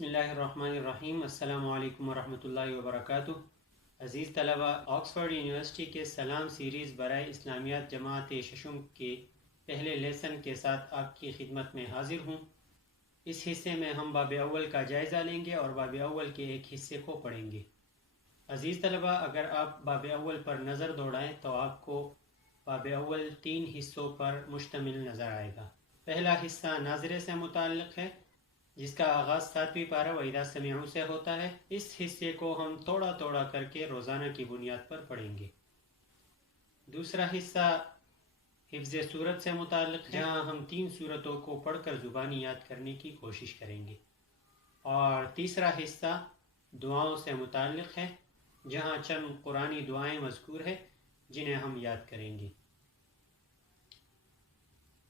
بسم اللہ الرحمن الرحیم۔ السلام علیکم ورحمۃ اللہ وبرکاتہ۔ عزیز طلبہ، آکسفورڈ یونیورسٹی کے سلام سیریز برائے اسلامیات جماعت ششم کے پہلے لیسن کے ساتھ آپ کی خدمت میں حاضر ہوں۔ اس حصے میں ہم باب اول کا جائزہ لیں گے اور باب اول کے ایک حصے کو پڑھیں گے۔ عزیز طلبہ، اگر آپ باب اول پر نظر دوڑائیں تو آپ کو باب اول 3 حصوں پر مشتمل نظر آئے گا۔ پہلا حصہ ناظرے سے متعلق ہے، جس کا آغاز 7ویں پارہ وَإِذَا سَمِعُوا سے ہوتا ہے۔ اس حصے کو ہم توڑا توڑا کر کے روزانہ کی بنیاد پر پڑھیں گے۔ دوسرا حصہ حفظ صورت سے متعلق ہے، جہاں ہم 3 صورتوں کو پڑھ کر زبانی یاد کرنے کی کوشش کریں گے۔ اور تیسرا حصہ دعاؤں سے متعلق ہے، جہاں چند قرآنی دعائیں مذکور ہیں جنہیں ہم یاد کریں گے۔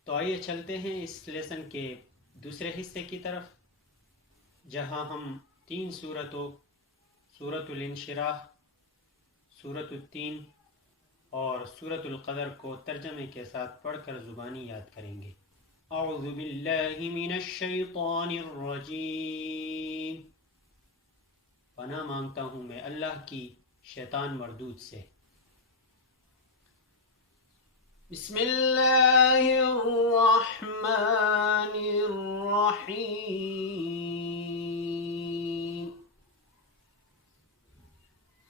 تو آئیے چلتے ہیں اس لیسن کے دوسرے حصے کی طرف، جہاں ہم 3 صورتوں سورۃ الانشراح، سورۃ التین اور سورۃ القدر کو ترجمے کے ساتھ پڑھ کر زبانی یاد کریں گے۔ اعوذ باللہ من الشیطان الرجیم، پناہ مانگتا ہوں میں اللہ کی شیطان مردود سے۔ بسم اللہ الرحمن الرحیم،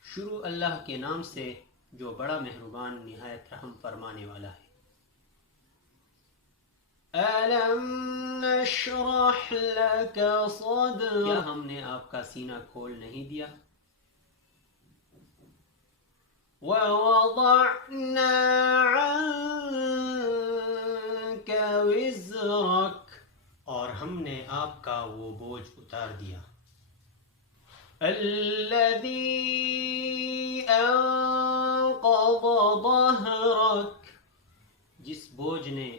شروع اللہ کے نام سے جو بڑا مہربان نہایت رحم فرمانے والا ہے۔ أَلَمْ نَشْرَحْ لَكَ صَدْرَكَ، کیا ہم نے آپ کا سینہ کھول نہیں دیا؟ وَوَضَعْنَا عَنْكَ وِزْرَكَ، اور ہم نے آپ کا وہ بوجھ اتار دیا۔ الَّذِي أَنقَضَ ظَهْرَكَ، جس بوجھ نے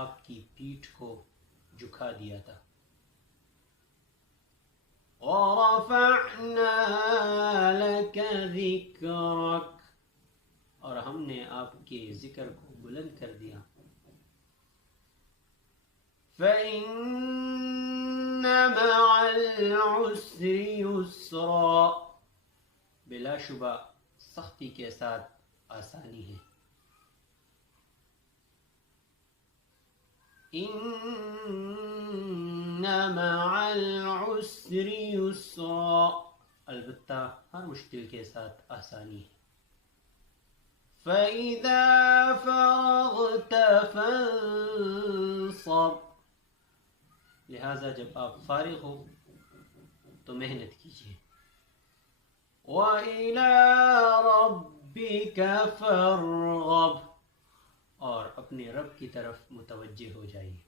آپ کی پیٹھ کو جھکا دیا تھا۔ وَرَفَعْنَا لَكَ ذِكْرَكَ، اور ہم نے آپ کے ذکر کو بلند کر دیا۔ فَإِنَّ مَعَ الْعُسْرِ يُسْرًا، بلا شبہ سختی کے ساتھ آسانی ہے۔ إِنَّ مَعَ الْعُسْرِ يُسْرًا، البتہ ہر مشکل کے ساتھ آسانی ہے۔ فَإِذَا فَرَغْتَ فَانصَبْ، لہذا جب آپ فارغ ہو تو محنت کیجیے۔ وَإِلَى رَبِّكَ فَارْغَب، اور اپنے رب کی طرف متوجہ ہو جائیے۔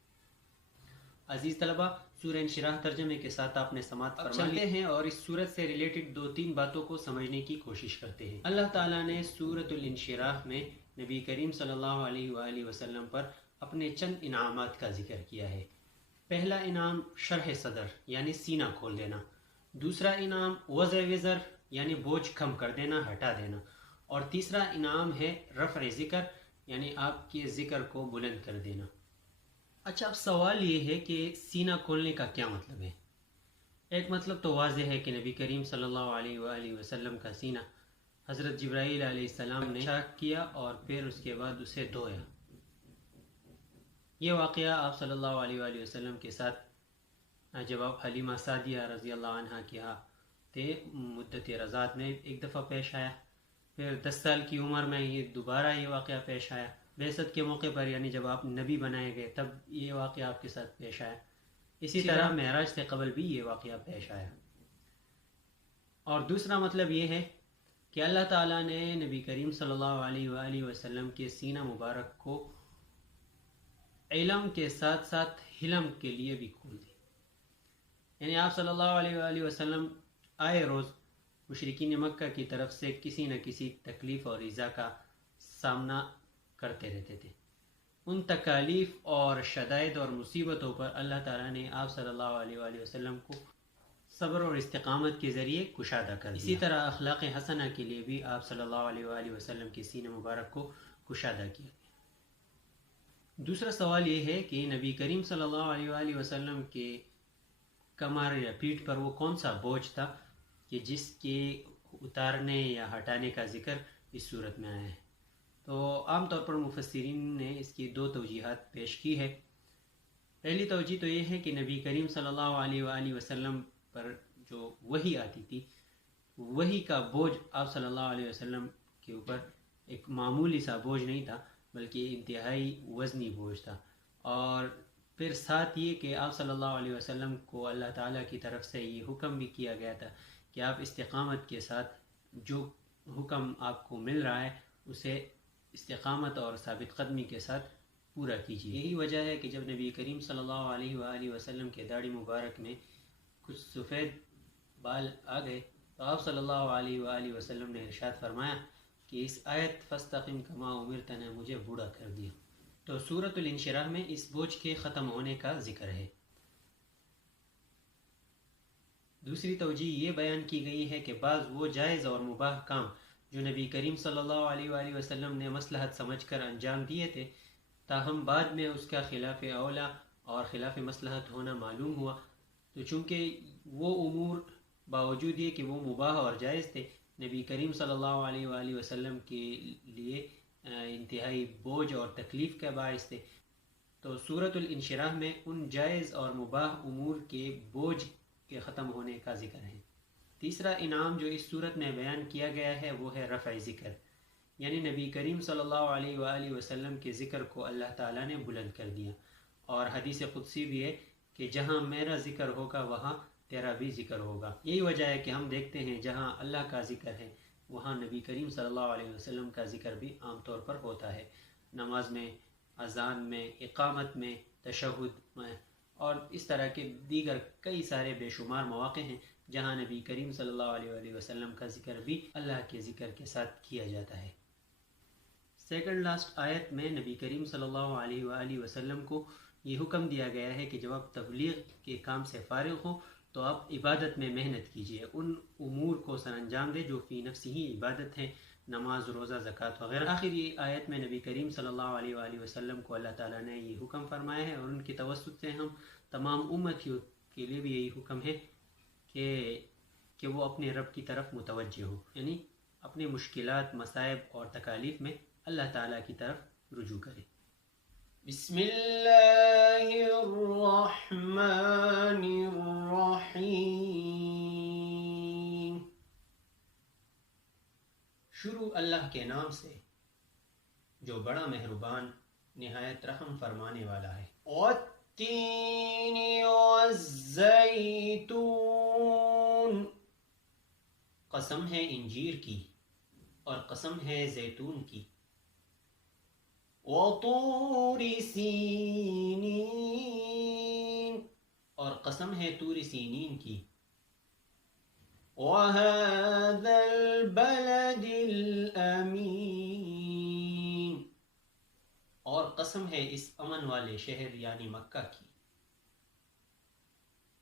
عزیز طلبہ، سورہ انشراح ترجمے کے ساتھ آپ نے سماعت فرما لی۔ چلتے ہیں اور اس سورت سے ریلیٹڈ 2-3 باتوں کو سمجھنے کی کوشش کرتے ہیں۔ اللہ تعالیٰ نے سورۃ الانشراح میں نبی کریم صلی اللہ علیہ وآلہ وسلم پر اپنے چند انعامات کا ذکر کیا ہے۔ پہلا انعام شرح صدر یعنی سینہ کھول دینا، دوسرا انعام وضع وزر یعنی بوجھ کم کر دینا، ہٹا دینا، اور تیسرا انعام ہے رفع ذکر یعنی آپ کے ذکر کو بلند کر دینا۔ اچھا، اب سوال یہ ہے کہ سینہ کھولنے کا کیا مطلب ہے؟ ایک مطلب تو واضح ہے کہ نبی کریم صلی اللہ علیہ وآلہ وسلم کا سینہ حضرت جبرائیل علیہ السلام نے چاک کیا اور پھر اس کے بعد اسے دھویا۔ یہ واقعہ آپ صلی اللہ علیہ وآلہ وسلم کے ساتھ جب آپ حلیمہ سعدیہ رضی اللہ عنہ کے ہاں تھے مدت رضاعت میں ایک دفعہ پیش آیا، پھر 10 سال کی عمر میں یہ دوبارہ یہ واقعہ پیش آیا، بعثت کے موقع پر یعنی جب آپ نبی بنائے گئے تب یہ واقعہ آپ کے ساتھ پیش آیا۔ اسی طرح معراج سے قبل بھی یہ واقعہ پیش آیا۔ اور دوسرا مطلب یہ ہے کہ اللہ تعالیٰ نے نبی کریم صلی اللہ علیہ وآلہ وسلم کے سینہ مبارک کو علم کے ساتھ ساتھ حلم کے لیے بھی کھول دی، یعنی آپ صلی اللہ علیہ وآلہ وسلم آئے روز مشرکین مکہ کی طرف سے کسی نہ کسی تکلیف اور ایذا کا سامنا کرتے رہتے تھے۔ ان تکالیف اور شدائد اور مصیبتوں پر اللہ تعالیٰ نے آپ صلی اللہ علیہ وآلہ وسلم کو صبر اور استقامت کے ذریعے کشادہ کر دیا۔ اسی طرح اخلاق حسنہ کے لیے بھی آپ صلی اللہ علیہ وآلہ وسلم کے سینہ مبارک کو کشادہ کیا گیا۔ دوسرا سوال یہ ہے کہ نبی کریم صلی اللہ علیہ وآلہ وسلم کے کمر یا پیٹھ پر وہ کون سا بوجھ تھا کہ جس کے اتارنے یا ہٹانے کا ذکر اس صورت میں آیا ہے. تو عام طور پر مفسرین نے اس کی دو توجیحات پیش کی ہے. پہلی توجیہ تو یہ ہے کہ نبی کریم صلی اللہ علیہ وآلہ وسلم پر جو وحی آتی تھی، وحی کا بوجھ آپ صلی اللہ علیہ وسلم کے اوپر ایک معمولی سا بوجھ نہیں تھا، بلکہ انتہائی وزنی بوجھ تھا. اور پھر ساتھ یہ کہ آپ صلی اللہ علیہ وسلم کو اللہ تعالیٰ کی طرف سے یہ حکم بھی کیا گیا تھا کہ آپ استقامت کے ساتھ جو حکم آپ کو مل رہا ہے اسے استقامت اور ثابت قدمی کے ساتھ پورا کیجیے. یہی وجہ ہے کہ جب نبی کریم صلی اللہ علیہ وآلہ وسلم کے داڑھی مبارک میں کچھ سفید بال آ گئے تو آپ صلی اللہ علیہ وآلہ وسلم نے ارشاد فرمایا کہ اس آیت فاستقم کما امرت نے مجھے بوڑھا کر دیا. تو سورۃ الانشراح میں اس بوجھ کے ختم ہونے کا ذکر ہے. دوسری توجیہ یہ بیان کی گئی ہے کہ بعض وہ جائز اور مباح کام جو نبی کریم صلی اللہ علیہ وآلہ وسلم نے مصلحت سمجھ کر انجام دیے تھے، تاہم بعد میں اس کا خلاف اولا اور خلاف مصلحت ہونا معلوم ہوا، تو چونکہ وہ امور باوجود یہ کہ وہ مباح اور جائز تھے، نبی کریم صلی اللہ علیہ وآلہ وسلم کے لیے انتہائی بوجھ اور تکلیف کا باعث تھے، تو سورۃ الانشراح میں ان جائز اور مباح امور کے بوجھ کے ختم ہونے کا ذکر ہے. تیسرا انعام جو اس صورت میں بیان کیا گیا ہے وہ ہے رفع ذکر، یعنی نبی کریم صلی اللہ علیہ وآلہ وسلم کے ذکر کو اللہ تعالیٰ نے بلند کر دیا. اور حدیث قدسی بھی ہے کہ جہاں میرا ذکر ہوگا وہاں تیرا بھی ذکر ہوگا. یہی وجہ ہے کہ ہم دیکھتے ہیں جہاں اللہ کا ذکر ہے وہاں نبی کریم صلی اللہ علیہ وسلم کا ذکر بھی عام طور پر ہوتا ہے. نماز میں، اذان میں، اقامت میں، تشہد میں اور اس طرح کے دیگر کئی سارے بے شمار مواقع ہیں جہاں نبی کریم صلی اللہ علیہ وآلہ وسلم کا ذکر بھی اللہ کے ذکر کے ساتھ کیا جاتا ہے. سیکنڈ لاسٹ آیت میں نبی کریم صلی اللہ علیہ وآلہ وسلم کو یہ حکم دیا گیا ہے کہ جب آپ تبلیغ کے کام سے فارغ ہو تو آپ عبادت میں محنت کیجیے، ان امور کو سر انجام دے جو فی نفسی ہی عبادت ہیں، نماز، روزہ، زکوٰۃ وغیرہ. آخری آیت میں نبی کریم صلی اللہ علیہ وآلہ وسلم کو اللہ تعالیٰ نے یہ حکم فرمایا ہے، اور ان کی توسط سے ہم تمام امتیوں کے لیے بھی یہی حکم ہے کہ وہ اپنے رب کی طرف متوجہ ہو، یعنی اپنے مشکلات، مصائب اور تکالیف میں اللہ تعالیٰ کی طرف رجوع کرے. بسم اللہ الرحمن الرحیم. شروع اللہ کے نام سے جو بڑا مہربان نہایت رحم فرمانے والا ہے. والتین والزیتون، قسم ہے انجیر کی اور قسم ہے زیتون کی. وطور سینین، اور قسم ہے طور سینین کی. وهذا البلد الامین، اور قسم ہے اس امن والے شہر یعنی مکہ کی.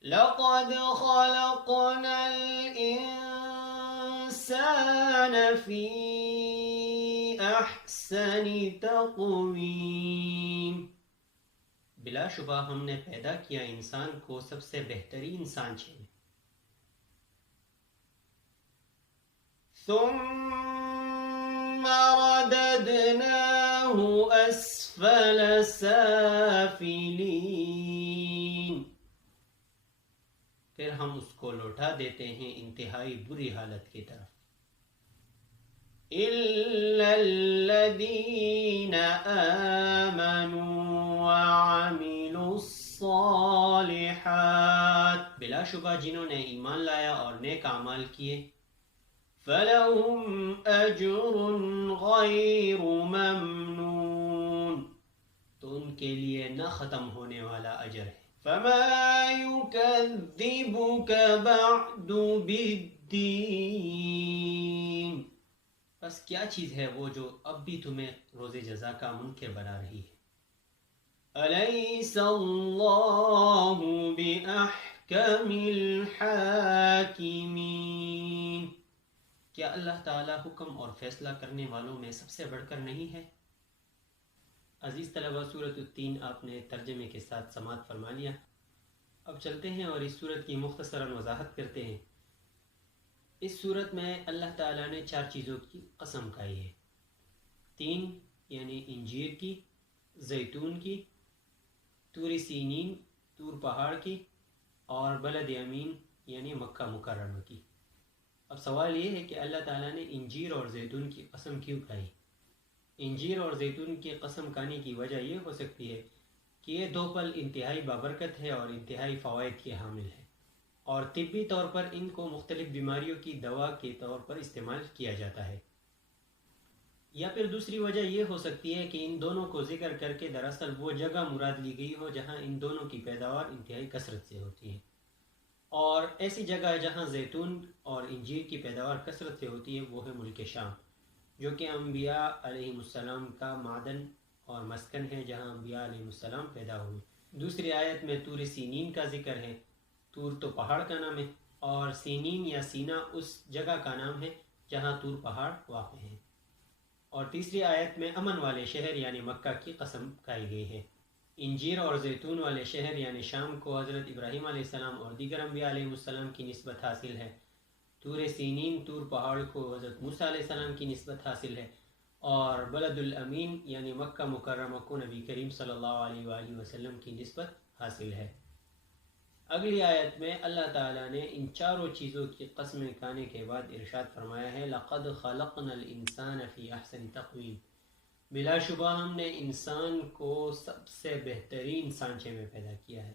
لقد خلقنا الانسان فی احسن تقویم، بلا شبہ ہم نے پیدا کیا انسان کو سب سے بہترین سانچے میں. ثم رددناه اسفل سافلین، پھر ہم اس کو لوٹا دیتے ہیں انتہائی بری حالت کی طرف. إِلَّا الَّذِينَ آمَنُوا وَعَمِلُوا الصَّالِحَاتِ، بلا شبہ جنہوں نے ایمان لایا اور نیک اعمال کیے. فَلَهُمْ أَجْرٌ غَيْرُ مَمْنُونٍ، تو ان کے لیے نہ ختم ہونے والا اجر ہے. فَمَا يُكَذِّبُكَ بَعْدُ بِالدِّينِ، بس کیا چیز ہے وہ جو اب بھی تمہیں روز جزا کا منکر بنا رہی ہے. أَلَيْسَ اللَّهُ بِأَحْكَمِ الْحَاكِمِينَ، کیا اللہ تعالیٰ حکم اور فیصلہ کرنے والوں میں سب سے بڑھ کر نہیں ہے؟ عزیز طلبہ، سورۃ التین آپ نے ترجمے کے ساتھ سماعت فرما لیا. اب چلتے ہیں اور اس صورت کی مختصراً وضاحت کرتے ہیں۔ اس صورت میں اللہ تعالیٰ نے 4 چیزوں کی قسم کھائی ہے، 3 یعنی انجیر کی، زیتون کی، طور سینین طور پہاڑ کی، اور بلد امین یعنی مکہ مکرمہ کی۔ اب سوال یہ ہے کہ اللہ تعالیٰ نے انجیر اور زیتون کی قسم کیوں کھائی؟ انجیر اور زیتون کی قسم کھانے کی وجہ یہ ہو سکتی ہے کہ یہ 2 پھل انتہائی بابرکت ہے اور انتہائی فوائد کے حامل ہے، اور طبی طور پر ان کو مختلف بیماریوں کی دوا کے طور پر استعمال کیا جاتا ہے۔ یا پھر دوسری وجہ یہ ہو سکتی ہے کہ ان دونوں کو ذکر کر کے دراصل وہ جگہ مراد لی گئی ہو جہاں ان دونوں کی پیداوار انتہائی کثرت سے ہوتی ہے، اور ایسی جگہ جہاں زیتون اور انجیر کی پیداوار کثرت سے ہوتی ہے وہ ہے ملک شام، جو کہ انبیاء علیہ السلام کا معدن اور مسکن ہے، جہاں انبیاء علیہ السلام پیدا ہوئے۔ دوسری آیت میں طور سینین کا ذکر ہے۔ طور تو پہاڑ کا نام ہے، اور سینین یا سینا اس جگہ کا نام ہے جہاں طور پہاڑ واقع ہے۔ اور تیسری آیت میں امن والے شہر یعنی مکہ کی قسم کھائی گئی ہے۔ انجیر اور زیتون والے شہر یعنی شام کو حضرت ابراہیم علیہ السلام اور دیگر انبیاء علیہ السلام کی نسبت حاصل ہے۔ طور سینین طور پہاڑ کو حضرت موسیٰ علیہ السلام کی نسبت حاصل ہے، اور بلد الامین یعنی مکہ مکرمہ کو نبی کریم صلی اللہ علیہ وآلہ وسلم کی نسبت حاصل ہے۔ اگلی آیت میں اللہ تعالیٰ نے ان 4 چیزوں کی قسمیں کھانے کے بعد ارشاد فرمایا ہے، لَقَدْ خَلَقْنَا الْإِنسَانَ فِي أَحْسَنِ تَقْوِيمٍ، بلا شبہ ہم نے انسان کو سب سے بہترین سانچے میں پیدا کیا ہے۔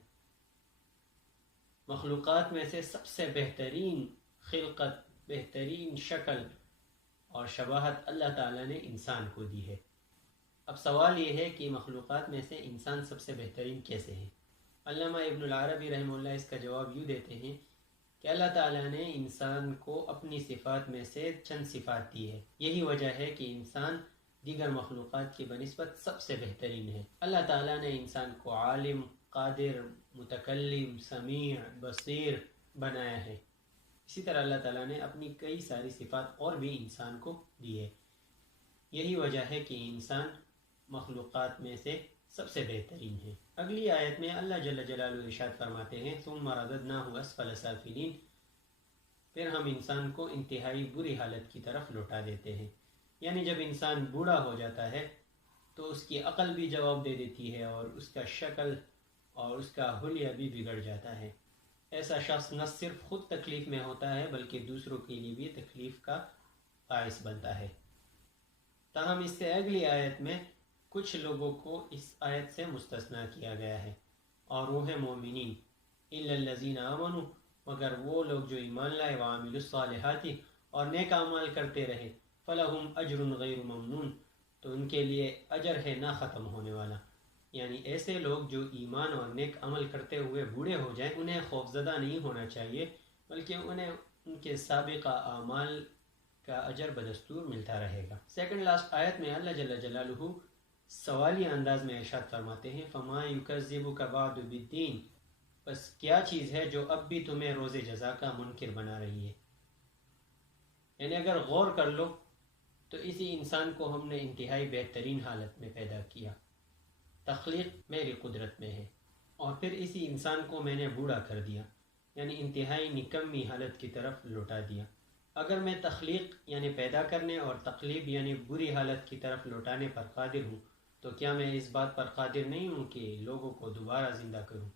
مخلوقات میں سے سب سے بہترین خلقت، بہترین شکل اور شباہت اللہ تعالیٰ نے انسان کو دی ہے۔ اب سوال یہ ہے کہ مخلوقات میں سے انسان سب سے بہترین کیسے ہے؟ علامہ ابن العربی رحمہ اللہ اس کا جواب یوں دیتے ہیں کہ اللہ تعالیٰ نے انسان کو اپنی صفات میں سے چند صفات دی ہے، یہی وجہ ہے کہ انسان دیگر مخلوقات کی بنسبت سب سے بہترین ہے۔ اللہ تعالیٰ نے انسان کو عالم، قادر، متکلم، سمیع، بصیر بنایا ہے۔ اسی طرح اللہ تعالیٰ نے اپنی کئی ساری صفات اور بھی انسان کو دی ہے، یہی وجہ ہے کہ انسان مخلوقات میں سے سب سے بہترین ہے۔ اگلی آیت میں اللہ جل جلالہ ارشاد فرماتے ہیں، ثم رددناہ اسفل سافلین، پھر ہم انسان کو انتہائی بری حالت کی طرف لوٹا دیتے ہیں۔ یعنی جب انسان بوڑھا ہو جاتا ہے تو اس کی عقل بھی جواب دے دیتی ہے، اور اس کا شکل اور اس کا حلیہ بھی بگڑ جاتا ہے۔ ایسا شخص نہ صرف خود تکلیف میں ہوتا ہے بلکہ دوسروں کے لیے بھی تکلیف کا باعث بنتا ہے۔ تاہم اس سے اگلی آیت میں کچھ لوگوں کو اس آیت سے مستثنیٰ کیا گیا ہے، اور وہ ہے مومنین، الا الذین آمنوا، مگر وہ لوگ جو ایمان لائے، وعملوا الصالحات، اور نیک اعمال کرتے رہے، فلہم اجر غیر ممنون، تو ان کے لیے اجر ہے نہ ختم ہونے والا۔ یعنی ایسے لوگ جو ایمان اور نیک عمل کرتے ہوئے بوڑھے ہو جائیں، انہیں خوفزدہ نہیں ہونا چاہیے، بلکہ انہیں ان کے سابقہ اعمال کا اجر بدستور ملتا رہے گا۔ سیکنڈ لاسٹ آیت میں اللہ جل جلالہ سوالی انداز میں ارشاد فرماتے ہیں، فما یکذبک بعد بالدین، بس کیا چیز ہے جو اب بھی تمہیں روز جزا کا منکر بنا رہی ہے؟ یعنی اگر غور کر لو تو اسی انسان کو ہم نے انتہائی بہترین حالت میں پیدا کیا، تخلیق میری قدرت میں ہے، اور پھر اسی انسان کو میں نے بوڑھا کر دیا، یعنی انتہائی نکمی حالت کی طرف لوٹا دیا۔ اگر میں تخلیق یعنی پیدا کرنے اور تقلیب یعنی بری حالت کی طرف لوٹانے پر قادر ہوں، تو کیا میں اس بات پر قادر نہیں ہوں کہ لوگوں کو دوبارہ زندہ کروں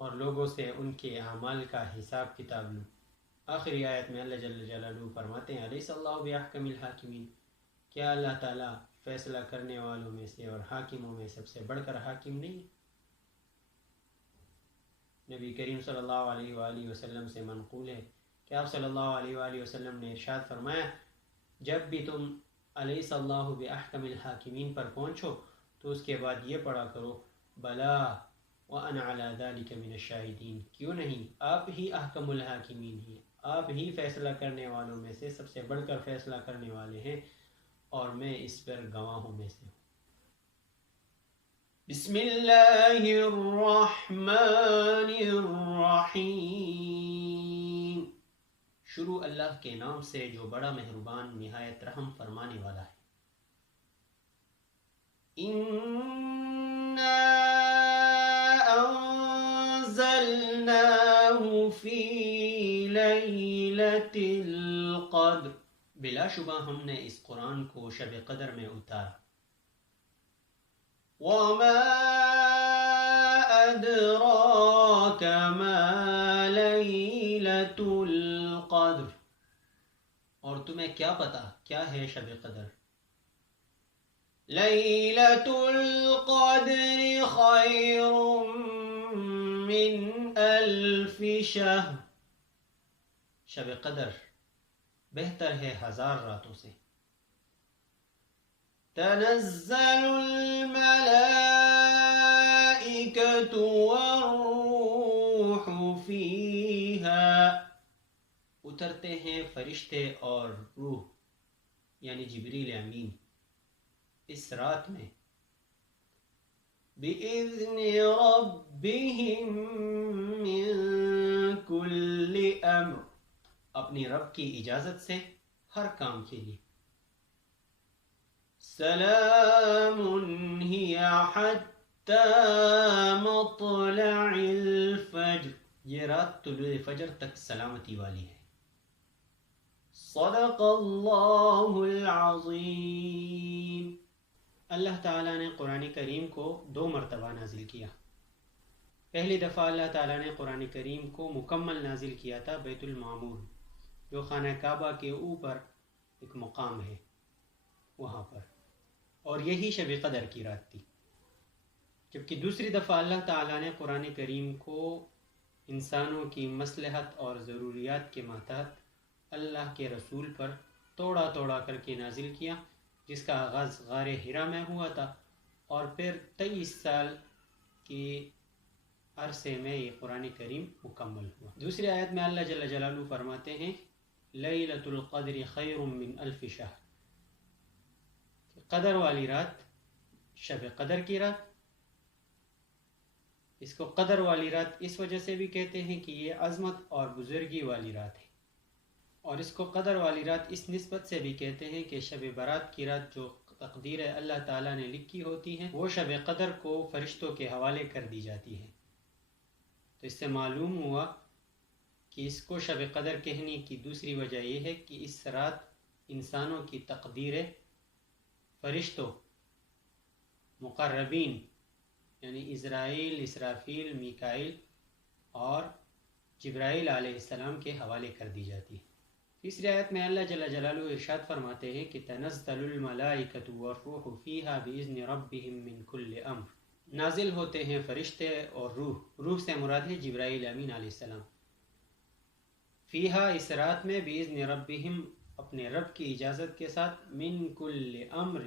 اور لوگوں سے ان کے اعمال کا حساب کتاب لوں؟ آخری آیت میں اللہ جل جلالہ فرماتے ہیں، الیس اللہ باحکم الحاکمین، کیا اللہ تعالیٰ فیصلہ کرنے والوں میں سے اور حاکموں میں سب سے بڑھ کر حاکم نہیں؟ نبی کریم صلی اللہ علیہ وآلہ وسلم سے منقول ہے کہ آپ صلی اللہ علیہ وآلہ وسلم نے ارشاد فرمایا، جب بھی تم الیس اللہ باحکم الحاکمین پر پہنچو تو اس کے بعد یہ پڑھا کرو، بلا وانا علی ذلک من الشاہدین، کیوں نہیں آپ ہی احکم الحاکمین ہیں، آپ ہی فیصلہ کرنے والوں میں سے سب سے بڑھ کر فیصلہ کرنے والے ہیں، اور میں اس پر گواہوں میں سے ہوں۔ بسم اللہ الرحمن الرحیم، شروع اللہ کے نام سے جو بڑا مہربان نہایت رحم فرمانے والا ہے۔ اِنَّا أنزلناه في ليلة القدر، بلا شبہ ہم نے اس قرآن کو شب قدر میں اتارا. وما أدراك ما ليلة القدر، اور تمہیں کیا پتا کیا ہے شب قدر. لیلۃ القدر خیر من الف شہر، شب قدر بہتر ہے 1000 راتوں سے. تنزل الملائکۃ والروح فیہا، اترتے ہیں فرشتے اور روح یعنی جبریل امین اس رات میں. بِإِذْنِ رَبِّهِمْ مِنْ كُلِّ أَمْرٍ، اپنی رب کی اجازت سے ہر کام کے لیے. سلام هي حتى مطلع الفجر، یہ رات طلوع فجر تک سلامتی والی ہے. صدق اللہ العظیم. اللہ تعالیٰ نے قرآن کریم کو 2 مرتبہ نازل کیا. پہلی دفعہ اللہ تعالیٰ نے قرآن کریم کو مکمل نازل کیا تھا بیت المعمور، جو خانہ کعبہ کے اوپر ایک مقام ہے وہاں پر، اور یہی شب قدر کی رات تھی. جبکہ دوسری دفعہ اللہ تعالیٰ نے قرآن کریم کو انسانوں کی مصلحت اور ضروریات کے ماتحت اللہ کے رسول پر توڑا توڑا کر کے نازل کیا، جس کا آغاز غار حرا میں ہوا تھا اور پھر 23 سال کے عرصے میں یہ قرآن کریم مکمل ہوا. دوسری آیت میں اللہ جل جلالہ فرماتے ہیں لیلۃ القدر خیر من الف شہر، قدر والی رات، شب قدر کی رات. اس کو قدر والی رات اس وجہ سے بھی کہتے ہیں کہ یہ عظمت اور بزرگی والی رات ہے، اور اس کو قدر والی رات اس نسبت سے بھی کہتے ہیں کہ شب برات کی رات جو تقدیر اللہ تعالیٰ نے لکھی ہوتی ہے وہ شب قدر کو فرشتوں کے حوالے کر دی جاتی ہے. تو اس سے معلوم ہوا کہ اس کو شب قدر کہنے کی دوسری وجہ یہ ہے کہ اس رات انسانوں کی تقدیریں فرشتوں مقربین یعنی اسرائیل، اسرافیل، میکائیل اور جبرائیل علیہ السلام کے حوالے کر دی جاتی ہے. تیسری آیت میں اللہ جل جلالہ ارشاد فرماتے ہیں کہ تنزل الملائکۃ والروح فیہا بإذن ربہم من کل امر، نازل ہوتے ہیں فرشتے اور روح سے مراد ہے جبرائیل امین علیہ السلام. فیہا اس رات میں بإذن ربہم اپنے رب کی اجازت کے ساتھ، من کل امر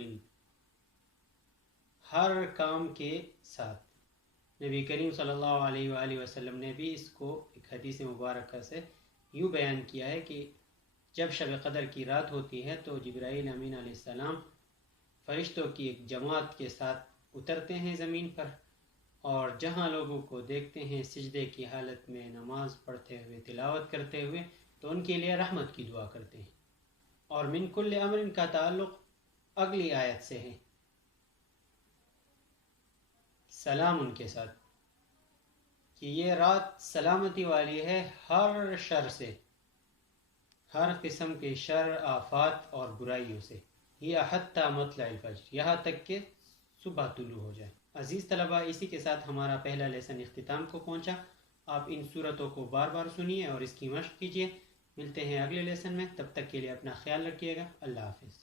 ہر کام کے ساتھ. نبی کریم صلی اللہ علیہ وآلہ وسلم نے بھی اس کو ایک حدیث مبارکہ سے یوں بیان کیا ہے کہ جب شب قدر کی رات ہوتی ہے تو جبرائیل امین علیہ السلام فرشتوں کی ایک جماعت کے ساتھ اترتے ہیں زمین پر، اور جہاں لوگوں کو دیکھتے ہیں سجدے کی حالت میں نماز پڑھتے ہوئے، تلاوت کرتے ہوئے، تو ان کے لیے رحمت کی دعا کرتے ہیں. اور من کل امر کا تعلق اگلی آیت سے ہے، سلام ان کے ساتھ، کہ یہ رات سلامتی والی ہے ہر شر سے، ہر قسم کے شر، آفات اور برائیوں سے. یہ حتی مطلع الفجر، یہاں تک کہ صبح طلوع ہو جائے. عزیز طلبہ، اسی کے ساتھ ہمارا پہلا لیسن اختتام کو پہنچا. آپ ان صورتوں کو بار بار سنیے اور اس کی مشق کیجیے. ملتے ہیں اگلے لیسن میں، تب تک کے لیے اپنا خیال رکھیے گا. اللہ حافظ.